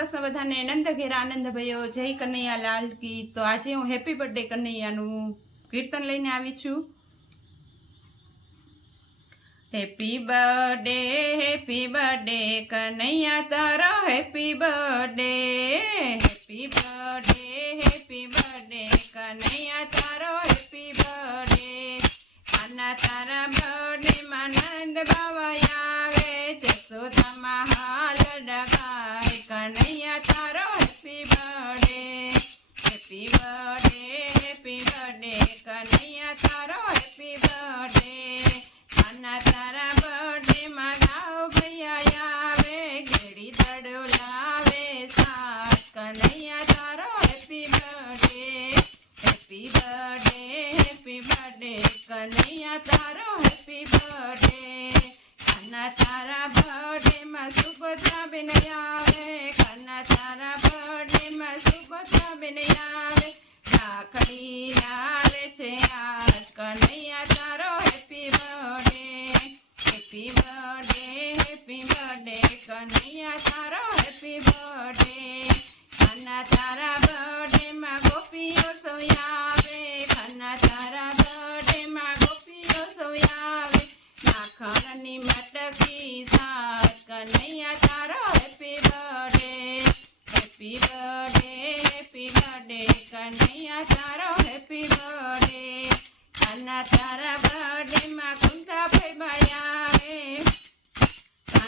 કૃષ્ણ બધાને આનંદ ઘેર આનંદ ભયો. જય કનૈયા લાલ કી તો આજે હું હેપી બર્થડે કનૈયાનું કીર્તન લઈને આવી છું. Happy birthday happy birthday Kanaiya તારો. Happy birthday happy birthday happy birthday Kanaiya તારો. Happy birthday. આના તારા બર્થડે માં નંદ બાવા કનૈયા તારો હેપી બર્થડે આના તારા બર્થડે માં ગાવ ભૈયા આવે, ઘેડી દડો લાવે સાત કનૈયા તારો happy birthday happy birthday happy birthday Kanaiya તારો હેપી બર્થડે કના તારા બર્થડે માં સુભદ્રા બેન આવે. કના તારા બર્થડે માં સુભદ્રા બેન આવે. રાખડી આવે કનૈયા તારો હેપી બર્થડે કના તારા બર્થડે માં ગોપીઓ સોયાવે કના તારા બર્થડે માં ગોપીઓ સોયાવે નાખણની મટકી સાત કનૈયા તારો happy birthday happy birthday happy birthday Kanaiya તારો હેપી બર્થડે કના તારા બર્થડે માં કુંતા ભાઈ આવે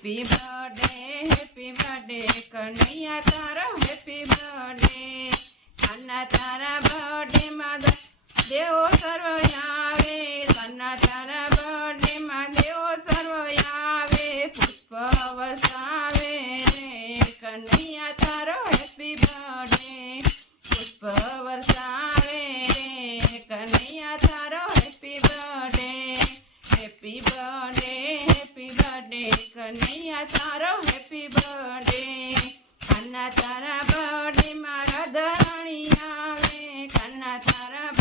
happy birthday happy birthday Kanaiya તારો હેપી બર્થડે કના તારા બર્થડેમાં દેવો સર્વ આવે કના તારા બર્થડેમાં દેવો સર્વ આવે પુષ્પ વસાવે રે કનૈયા તારો હેપી બર્થડે પુષ્પ વરસાવે રે કનૈયા તારો happy birthday happy birthday happy birthday Kanaiya, તારો હેપી બર્થડે કન્ના તારા બર્થડે મારા ધરણી આવે. કન્ના તારા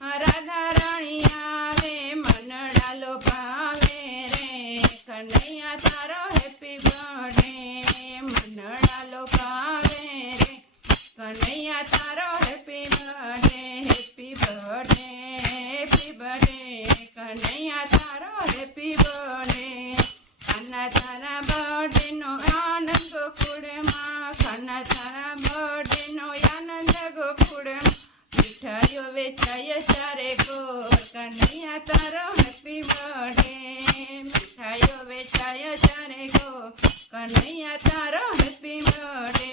મારા ધરણી આવે. મન ડાલો પાવે રે. કનૈયા, તારો ગોકુળમાં કના તારા બર્થડે નો આનંદ ગોકુળમાં મીઠાઈઓ વેચાય ચારે ગોર કનૈયા તારો હેપી બર્થડે મીઠાઈઓ વેચાય ચારે ગોર કનૈયા તારો happy birthday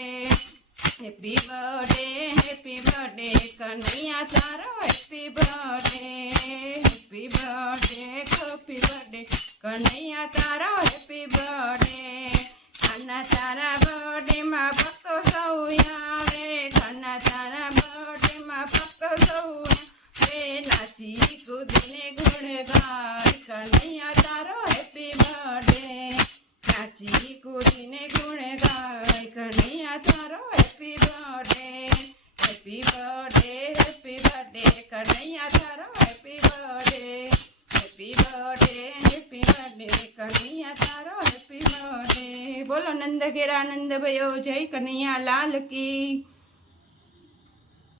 happy birthday happy birthday Kanaiya તારો happy birthday happy birthday happy birthday Kanaiya તારો હેપી બર્થડે કાના તારા happy birthday happy birthday Kanaiya તારો happy birthday happy birthday happy birthday Kanaiya તારો હેપી બર્થડે બોલો નંદ ઘેર આનંદ ભયો, જય કનૈયા લાલ કી.